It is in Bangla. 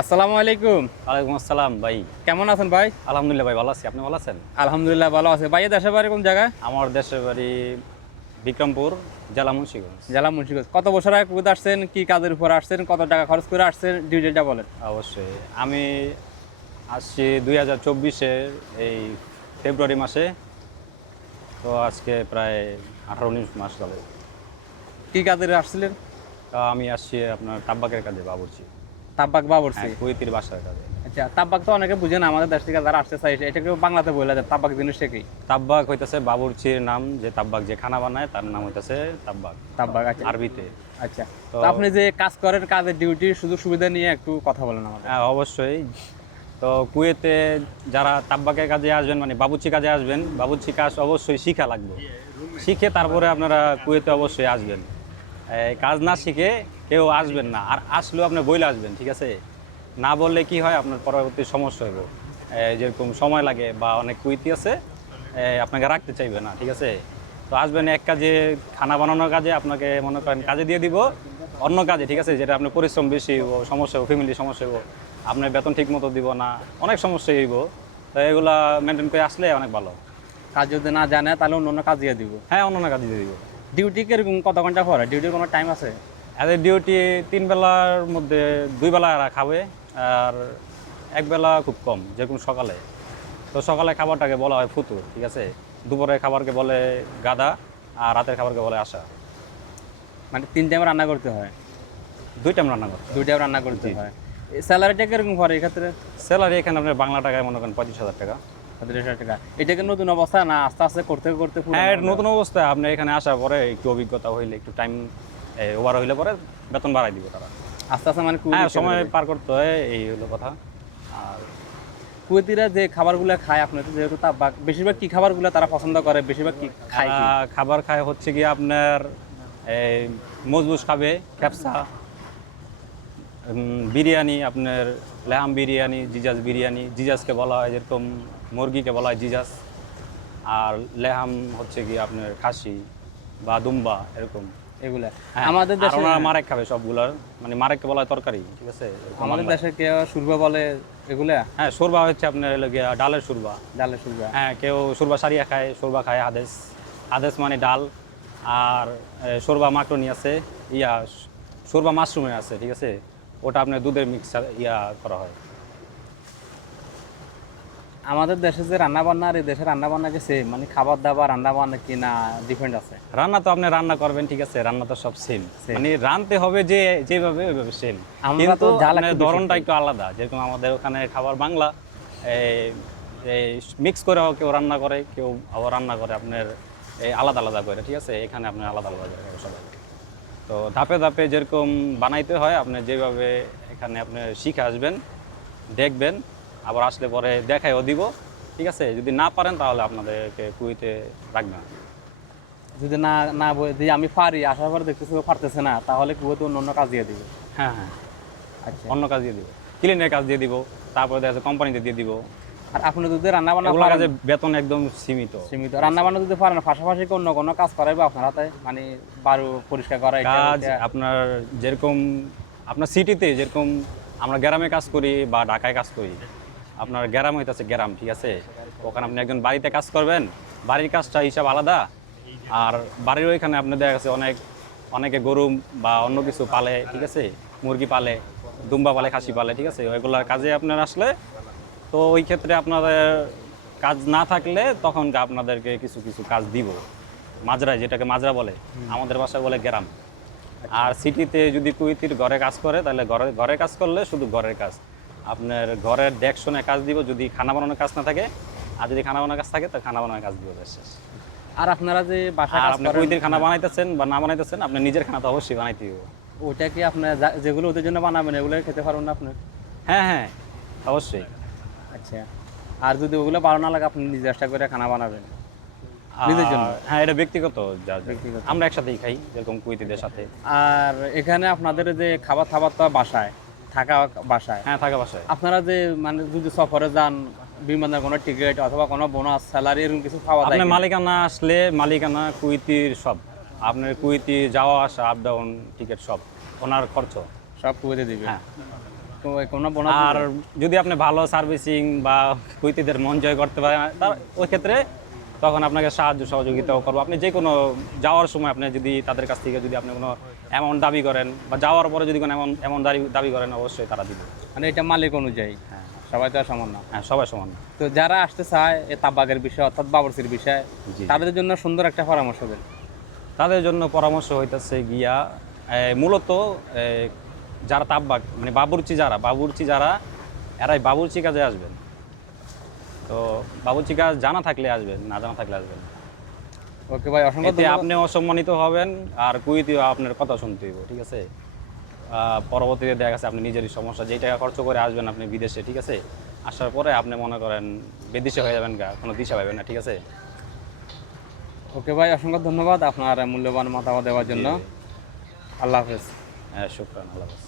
আসসালামু আলাইকুম। ওয়ালাইকুম আসসালাম ভাই। কেমন আছেন ভাই? আলহামদুলিল্লাহ ভাই ভালো আছি। আপনি ভালো আছেন? আলহামদুলিল্লাহ ভালো আছে। ভাই দেশের বাড়ি কোন জায়গায় আমার দেশের বাড়ি বিক্রমপুর জেলা মুন্সিগঞ্জ। জেলা মুন্সিগঞ্জ। কত বছর আগে কুয়েত আসছেন? কি কাজের উপর আসছেন? কত টাকা খরচ করে আসছেন? ডিটেলটা বলেন। অবশ্যই। আমি আসছি দুই হাজার চব্বিশের এই ফেব্রুয়ারি মাসে। তো আজকে প্রায় আঠারো উনিশ মাস চলে কী কাজের আসছিলেন? আমি আসছি আপনার টাব্বাকের কাজে বাবুর্চি। তাব্বাক বাবরসি। হ্যাঁ কুয়েতির কাজে আচ্ছা তাব্বাক তো অনেকে বুঝে না আমাদের দেশ থেকে যারা আসতে চাইছে এটাকে বাংলাতে বলে দেয় তাব্বাক জিনিসটা কি? তাব্বাক হইতেছে বাবুর্চির নাম যে তাব্বাক যে খানা বানায় তার নাম হইতেছে তাব্বাক। তাব্বাক আচ্ছা। আরবিতে। আচ্ছা তো- আপনি যে কাজ করেন কাজের ডিউটির সুযোগ সুবিধা নিয়ে একটু কথা বলেন আমাদের। হ্যাঁ অবশ্যই। তো কুয়েতে যারা তাব্বাকের কাজে আসবেন মানে বাবুচি কাজে আসবেন বাবুচি কাজ অবশ্যই শিখা লাগবে। শিখে তারপরে আপনারা কুয়েতে অবশ্যই আসবেন। কাজ না শিখে কেউ আসবেন না। আর আসলেও আপনি বইলে আসবেন ঠিক আছে? না বললে কি হয়? আপনার পরবর্তী সমস্যা হইব। যেরকম সময় লাগে বা অনেক কুইতি আছে আপনাকে রাখতে চাইবে না ঠিক আছে? তো আসবেন এক কাজে খানা বানানোর কাজে আপনাকে মনে করেন কাজে দিয়ে দিব। অন্য কাজে ঠিক আছে? যেটা আপনার পরিশ্রম বেশি হইব সমস্যা হইব ফ্যামিলি সমস্যা হইব আপনার বেতন ঠিক মতো দিব না অনেক সমস্যা হইব। তো এগুলা মেনটেন করে আসলে অনেক ভালো। কাজ যদি না জানে তাহলে অন্য অন্য কাজ দিয়ে দিব। হ্যাঁ অন্য অন্য কাজ দিয়ে দিব। ডিউটি কীরকম কত ঘণ্টা পরে? ডিউটির কোনো টাইম আছে? এদের ডিউটি তিন বেলার মধ্যে দুই বেলা খাবে আর এক বেলা খুব কম যেরকম সকালে। তো সকালে খাবারটাকে বলা হয় ফুতুর ঠিক আছে? দুপুরের খাবারকে বলে গাদা আর রাতের খাবারকে বলে আশা। মানে তিন টাইম রান্না করতে হয়? দুই টাইম রান্না করতে দুই টাইম রান্না করতে হয়। স্যালারিটা কীরকম পরে এক্ষেত্রে? স্যালারি এখানে আপনার বাংলা টাকায় মনে করেন পঁচিশ হাজার টাকা। টাকা। এটা কি নতুন অবস্থা না আস্তে আস্তে করতে করতে হ্যাঁ নতুন অবস্থায় আপনি এখানে আসার পরে একটু অভিজ্ঞতা হইলে একটু টাইম ওভার হইলে পরে বেতন বাড়াই দিব তারা। আস্তে আস্তে মানে হ্যাঁ সময় পার করতে হয় এই হলো কথা। আর কুয়েতিরা যে খাবারগুলো খায় আপনার যেহেতু তা বেশিরভাগ কি খাবারগুলো তারা পছন্দ করে বেশিরভাগ কি খায় খাবার খায় হচ্ছে কি আপনার এই মজবুস খাবে ক্যাপসা বিরিয়ানি আপনার লেহাম বিরিয়ানি জিজাস বিরিয়ানি জিজাসকে বলা হয় যেরকম মুরগিকে বলা হয় জিজাস। আর লেহাম হচ্ছে কি আপনার খাসি বা দুম্বা এরকম। এগুলা। হ্যাঁ, আমাদের দেশে ওনারা মারেক খাবে সবগুলার। মানে মারেককে বলা হয় তরকারি। ঠিক আছে আমাদের। দেশে কেউ সুরবা বলে এগুলা? হ্যাঁ সুরবা হচ্ছে আপনার গিয়া ডালের সুরবা ডালে সুরবা হ্যাঁ কেউ সুরবা সারিয়া খায় সুরবা খায় আদেশ আদেশ মানে ডাল। আর সুরবা মাকরনি আছে ইয়া সুরবা মাশরুমের আছে ঠিক আছে? ওটা আপনার দুধের মিক্সার ইয়া করা হয়। আমাদের দেশে যে রান্না বান্না আর এই দেশের রান্না বান্না কি সেম মানে খাবার দাবার রান্না বান্না কি না ডিফারেন্ট আছে? রান্না তো আপনি রান্না করবেন ঠিক আছে রান্না তো সব সেম মানে রানতে হবে যে যেভাবে ওইভাবে সেম আমরা তো ধরনটা একটু আলাদা। যেরকম আমাদের ওখানে খাবার বাংলা এই মিক্স করে কেউ রান্না করে কেউ আবার রান্না করে আপনার এই আলাদা আলাদা করে ঠিক আছে? এখানে আপনার আলাদা আলাদা করে সবাই। তো ধাপে ধাপে যেরকম বানাইতে হয় আপনি যেভাবে এখানে আপনি শিখে আসবেন দেখবেন আবার আসলে পরে দেখাইও দিব ঠিক আছে? যদি না পারেন তাহলে আপনাদেরকে কুইতে রাখবেন। যদি না না বলে যদি আমি পারি আসার পরে দেখতেছি পারতেছে না তাহলে কুয়েতে অন্য অন্য কাজ দিয়ে দিবে। হ্যাঁ হ্যাঁ। আচ্ছা। অন্য কাজ দিয়ে দিব। ক্লিনের কাজ দিয়ে দিব তারপরে দেখা যাচ্ছে কোম্পানিতে দিয়ে দিব। আর আপনি যদি রান্না বান্না কাজে বেতন একদম সীমিত। সীমিত। রান্না বান্না যদি পারেন পাশাপাশি অন্য কোনো কাজ করাইবে আপনার হাতে। মানে বারু পরিষ্কার করা কাজ আপনার যেরকম আপনার সিটিতে যেরকম আমরা গ্রামে কাজ করি বা ঢাকায় কাজ করি আপনার গ্রাম হইতেছে গ্রাম ঠিক আছে? ওখানে আপনি একজন বাড়িতে কাজ করবেন বাড়ির কাজটা হিসাব আলাদা। আর বাড়ির ওইখানে আপনার দেখা গেছে অনেক অনেকে গরু বা অন্য কিছু পালে ঠিক আছে? মুরগি পালে দুম্বা পালে খাসি পালে ঠিক আছে? ওইগুলার কাজে আপনার আসলে তো ওই ক্ষেত্রে আপনাদের কাজ না থাকলে তখন আপনাদেরকে কিছু কিছু কাজ দিব। মাজরায় যেটাকে মাজরা বলে আমাদের ভাষায় বলে গ্রাম। আর সিটিতে যদি কুইতির ঘরে কাজ করে তাহলে ঘরে ঘরে কাজ করলে শুধু ঘরের কাজ। আপনার ঘরের দেখশনে কাজ দিব যদি খানা বানানোর কাজ না থাকে। আর যদি খানা বানানোর কাজ থাকে তো খানা বানানোর কাজ দিব শেষ। আর আপনারা যে আর আপনি কুইতির খানা বানাইতেছেন বা না বানাইতেছেন আপনি নিজের খানা তো অবশ্যই বানাইতে হবে। ওটা কি আপনার যেগুলো ওদের জন্য বানাবেন এগুলো খেতে পারবেন না আপনি হ্যাঁ হ্যাঁ অবশ্যই। আচ্ছা। আর যদি ওগুলো ভালো না লাগে আপনি নিজে চেষ্টা করে খানা বানাবেন। নিজের জন্য? হ্যাঁ এটা ব্যক্তিগত যা। ব্যক্তিগত। আমরা একসাথেই খাই যেরকম সাথে। আর এখানে আপনাদের যে খাবার খাবার তো বাসায় থাকা বাসায়। হ্যাঁ থাকা বাসায়। আপনারা যে মানে যদি সফরে যান বিমানের কোনো টিকিট অথবা কোনো বোনাস স্যালারি এরকম কিছু পাওয়া যায় আপনার মালিকানা আসলে মালিকানা কুইতির সব। আপনার কুইতি যাওয়া আসা আপ ডাউন টিকিট সব। ওনার খরচ। সব কুয়েতে দিবে। হ্যাঁ। আর যদি আপনি ভালো সার্ভিসিং বা কুইতিদের মন জয় করতে পারেন তার ওই ক্ষেত্রে তখন আপনাকে সাহায্য সহযোগিতাও করব। আপনি যে কোনো যাওয়ার সময় আপনি যদি তাদের কাছ থেকে যদি আপনি কোনো অ্যামাউন্ট দাবি করেন বা যাওয়ার পরে যদি কোনো অ্যামাউন্ট অ্যামাউন্ট দাবি দাবি করেন অবশ্যই তারা দিবে। মানে এটা মালিক অনুযায়ী। হ্যাঁ। সবাই তো সমান না। হ্যাঁ সবাই সমান। তো যারা আসতে চায় এই তাবাকের বিষয় অর্থাৎ বাবরচির বিষয় তাদের জন্য সুন্দর একটা পরামর্শ দেন। তাদের জন্য পরামর্শ হইতেছে গিয়া মূলত এ, যারা তাব্বাক মানে বাবুর্চি যারা বাবুর্চি যারা এরাই বাবুর্চি কাজে আসবেন। তো বাবুর্চি কাজ জানা থাকলে আসবেন না জানা থাকলে আসবেন ওকে ভাই অসংখ্য এতে। আপনি অসম্মানিত হবেন আর কুইতিও আপনার কথা শুনতে হইব ঠিক আছে? আহ, পরবর্তীতে দেখা গেছে আপনি নিজেরই সমস্যা যেই টাকা খরচ করে আসবেন আপনি বিদেশে ঠিক আছে? আসার পরে আপনি মনে করেন বিদেশে হয়ে যাবেন গা কোনো দিশা পাবেন না ঠিক আছে? ওকে ভাই অসংখ্য ধন্যবাদ আপনার মূল্যবান মতামত দেওয়ার জন্য। আল্লাহ হাফেজ। হ্যাঁ শুক্রান আল্লাহ হাফেজ।